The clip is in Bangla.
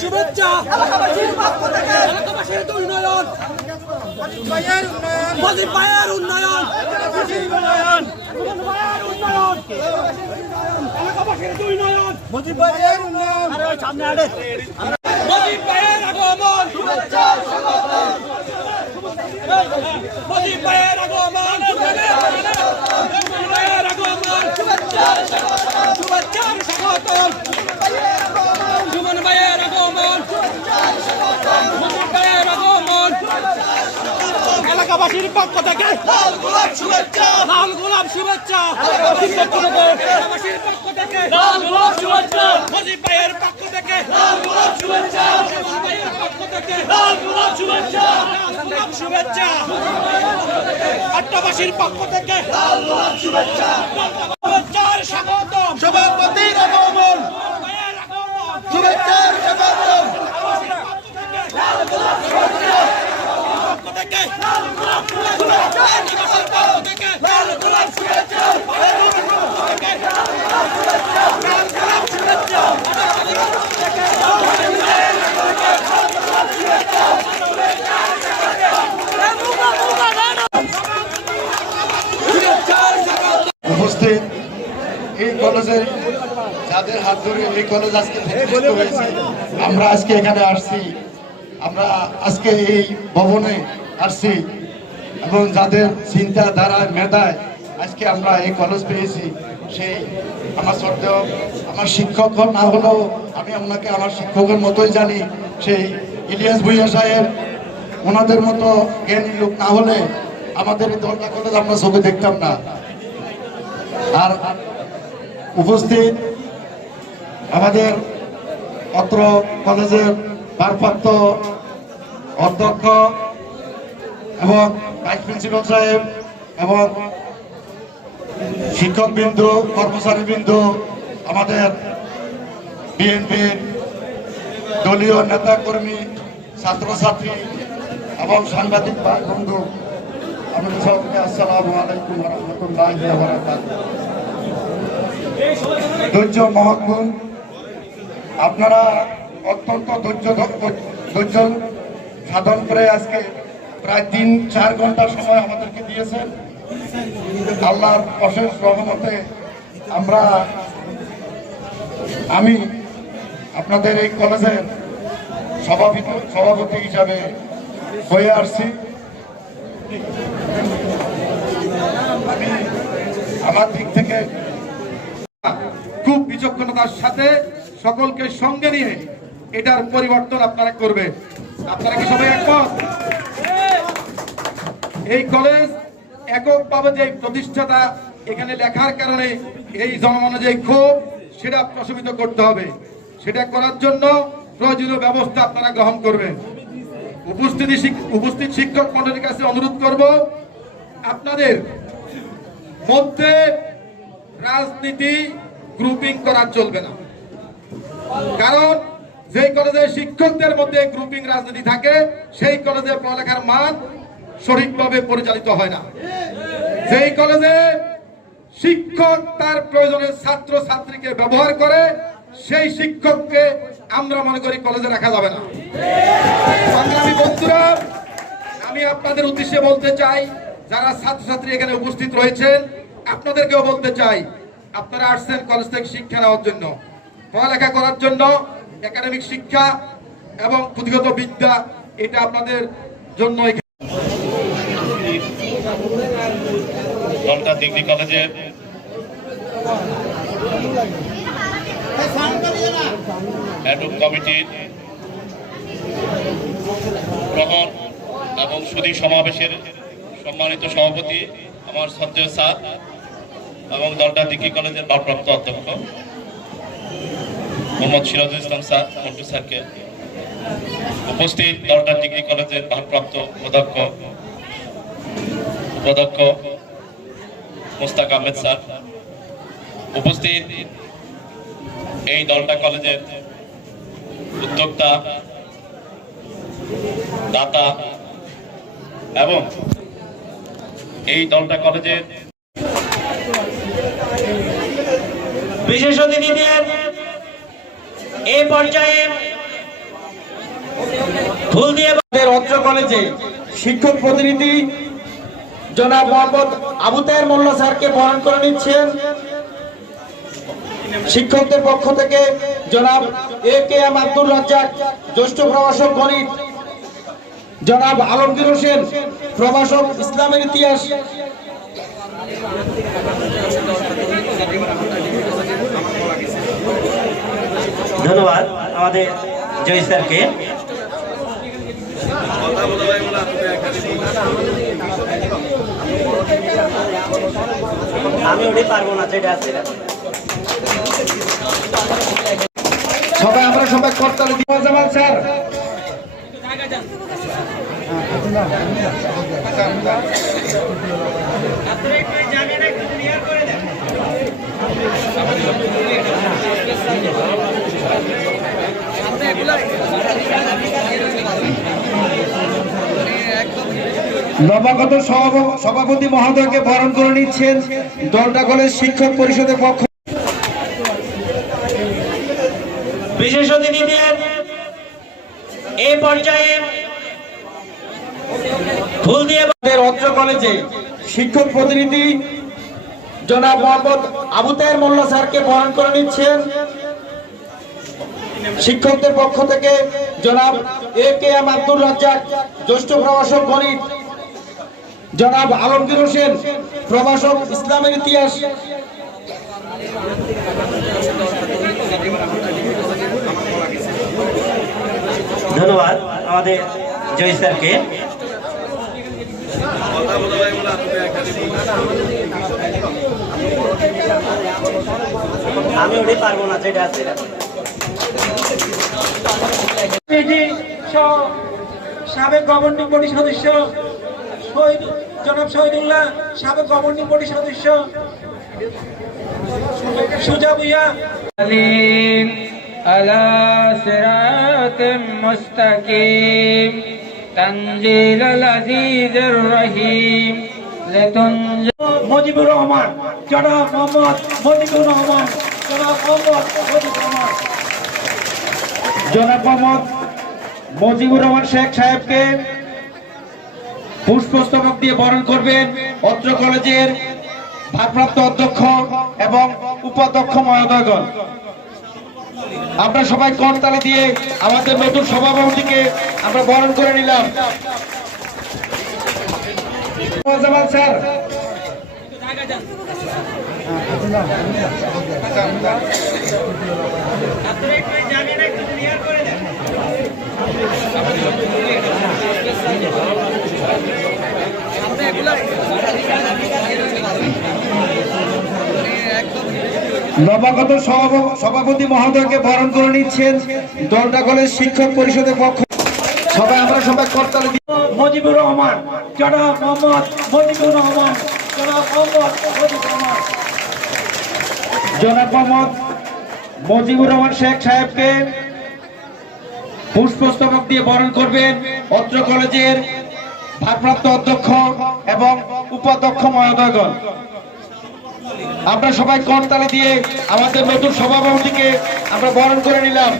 শুভেচ্ছা এলাকাবাসীর উন্নয়ন মজিদ ভাইয়ের উন্নয়ন এলাকাবাসীর উন্নয়ন মজিদ ভাইয়ের উন্নয়ন সামনে আড়ে মজিদ ভাইয়ের আগমন শুভেচ্ছা স্বাগতম মজিদ ভাইয়ের আগমন শুভেচ্ছা স্বাগতম শুভেচ্ছার স্বাগতম সুমন ভাইয়ের আগমন মজিদ ভাইয়ের আগমন এলাকাবাসীর পক্ষ থেকে লাল গোলাপ শুভেচ্ছা এলাকাবাসীর পক্ষ থেকে লাল গোলাপ শুভেচ্ছা মজিদ ভাইয়ের পক্ষ থেকে লাল গোলাপ শুভেচ্ছা সুমন ভাইয়ের পক্ষ থেকে লাল গোলাপ শুভেচ্ছা শুভেচ্ছা আট্টাবাসীর পক্ষ থেকে লাল গোলাপ শুভেচ্ছা শুভেচ্ছার স্বাগতম সভাপতির আগমন শুভেচ্ছার স্বাগতম লাল গোলাপ শুভেচ্ছা পক্ষ থেকে লাল গোলাপ শুভেচ্ছা পক্ষ থেকে লাল গোলাপ শুভেচ্ছা লাল গোলাপ শুভেচ্ছা উপস্থিত এই কলেজের যাদের হাত ধরে এই কলেজ আজকে প্রতিষ্ঠিত হয়েছে, আমরা আজকে এখানে আসছি, আমরা আজকে এই ভবনে আসছি এবং যাদের চিন্তাধারায় মেধায় আজকে আমরা এই কলেজ পেয়েছি, সেই আমার শ্রদ্ধেয় আমার শিক্ষক না হলেও আমি ওনাকে আমার শিক্ষকের মতোই জানি, সেই ইলিয়াস ভুঁইয়া সাহেব, ওনাদের মতো জ্ঞানী লোক না হলে আমাদের এই দলটা কলেজ আমরা চোখে দেখতাম না। আর উপস্থিত আমাদের অত্র কলেজের ভারপ্রাপ্ত অধ্যক্ষ এবং ভাইস প্রিন্সিপাল সাহেব এবং শিক্ষকবৃন্দ, কর্মচারীবৃন্দ, আমাদের বিএনপির দলীয় নেতা কর্মী, ছাত্রছাত্রী এবং সাংবাদিক ভাই বন্ধু, আমাদের সবাইকে আসসালামু আলাইকুম ওয়া রাহমাতুল্লাহি ওয়া বারাকাতুহু। ধৈর্য মহাগুণ, আপনারা অত্যন্ত ধৈর্য সাধন করে আজকে প্রায় 3-4 ঘন্টা সময় আমাদেরকে দিয়েছেন। আল্লাহর অশেষ রহমতে আমি আপনাদের এই কলেজের সভাপতি হিসাবে হয়ে আসছি। আমি আমার দিক থেকে খুব বিচক্ষণতার সাথে সকলকে সঙ্গে নিয়ে এটার পরিবর্তন আপনারা করবেন। আপনারা কি সবাই একমত? এই কলেজ এককভাবে যে প্রতিষ্ঠাতা এখানে লেখার কারণে এই জনমনে যে ক্ষোভ, সেটা প্রশমিত করতে হবে। সেটা করার জন্য প্রয়োজনীয় ব্যবস্থা আপনারা গ্রহণ করবেন। উপস্থিত শিক্ষক মণ্ডলীর কাছে অনুরোধ করব, আপনাদের মধ্যে রাজনীতি গ্রুপিং করা চলবে না। কারণ যেই কলেজে শিক্ষকদের মধ্যে গ্রুপিং রাজনীতি থাকে, সেই কলেজে পড়ালেখার মান সঠিকভাবে পরিচালিত হয় না। যেই কলেজে শিক্ষক তার প্রয়োজনে ছাত্র ছাত্রীকে ব্যবহার করে, সেই শিক্ষককে আমরা মনে করি কলেজে রাখা যাবে না। সংগ্রামী বন্ধুরা, আমি আপনাদের উদ্দেশ্যে বলতে চাই, যারা ছাত্রছাত্রী এখানে উপস্থিত রয়েছেন, আপনাদেরকেও বলতে চাই, আপনারা আসছেন কলেজ থেকে শিক্ষা নেওয়ার জন্য, পড়ালেখা করার জন্য। একাডেমিক শিক্ষা এবং পুঁথিগত বিদ্যা, এটা আপনাদের জন্য। দলটা ডিগ্রি কলেজের অ্যাডহক কমিটির গ্রহণ এবং সুধী সমাবেশের সম্মানিত সভাপতি আমার শ্রদ্ধেয় স্যার এবং দলটা ডিগ্রি কলেজের ভারপ্রাপ্ত অধ্যক্ষ মোহাম্মদ সিরাজুল ইসলাম স্যার, মন্টু স্যারকে, উপস্থিত দলটা ডিগ্রি কলেজের ভারপ্রাপ্ত উপাধ্যক্ষ মোস্তাক আহমেদ স্যার, উপস্থিত এই দলটা কলেজের উদ্যোক্তা, দাতা এবং এই দলটা কলেজের বিশেষ অতিথিদের এই পর্যায়ে ফুল দিয়ে অত্র কলেজে শিক্ষক প্রতিনিধি জনাব মোহাম্মদ আবু তাহের মোল্লা স্যারকে বরণ করে নিচ্ছেন। শিক্ষকদের পক্ষ থেকে জনাব এ.কে.এম. আব্দুর রাজ্জাক, জ্যেষ্ঠ প্রভাষক গণিত, জনাব আলমগীর হোসেন, প্রভাষক ইসলামের ইতিহাস। ধন্যবাদ আমাদের জয় স্যারকে। আমি ওটাই পারবো না, যেটা আছে সবাই আমরা সবাই করতালি দিব। জামাল স্যার নবাগত সভাপতি মহোদয়কে বরণ করে নিচ্ছেন দলটা কলেজ শিক্ষক পরিষদের পক্ষ। বিশেষ অতিথিদের এই পর্যায়ে ফুল দিয়ে অত্র কলেজে শিক্ষক প্রতিনিধি জনাব মোহাম্মদ আবু তাহের মোল্লা স্যারকে বরণ করে নিচ্ছেন। শিক্ষকদের পক্ষ থেকে জনাব এ.কে.এম. আব্দুর রাজ্জাক, জ্যেষ্ঠ প্রভাষক গণিত, জনাব আলমগীর হোসেন, প্রভাষক ইসলামের ইতিহাস। ধন্যবাদ আমাদের জয় স্যারকে। আমি ওটাই পারবো না, যেটা আছে সাবেক গভর্নিং বডি সদস্য জনাব শহীদুল্লাহ, সাবেক গভর্নিং বডি সদস্য সুজা ভুইয়া। على صراط مستقيم تنزيل العزيز الرحيم মুজিবুর রহমান, জনাব মোহাম্মদ মুজিবুর রহমান, জনাব মোহাম্মদ মুজিবুর রহমান, জনাব মোহাম্মদ মুজিবুর রহমান শেখ সাহেবকে পুষ্পস্তবক দিয়ে বরণ করবেন অত্র কলেজের ভারপ্রাপ্ত অধ্যক্ষ এবং উপাধ্যক্ষ মহোদয়গণ। আমরা সবাই করতালি দিয়ে আমাদের নতুন সভাপতিকে আমরা বরণ করে নিলাম। জামাল স্যার নবাগত সভাপতি মহোদয়কে বরণ করে নিচ্ছেন দলটা কলেজ শিক্ষক পরিষদের পক্ষ। সবাই আমরা সবাই করতালি দিব। মুজিবুর রহমান, জনাব মোহাম্মদ মুজিবুর রহমান, জনাব মোহাম্মদ মুজিবুর রহমান, জনাব মোহাম্মদ মুজিবুর রহমান শেখ সাহেবকে পুষ্পস্তবক দিয়ে বরণ করবেন অত্র কলেজের ভারপ্রাপ্ত অধ্যক্ষ এবং উপাধ্যক্ষ মহোদয়গণ। আমরা সবাই করতালি দিয়ে আমাদের নতুন সভাপতিকে আমরা বরণ করে নিলাম।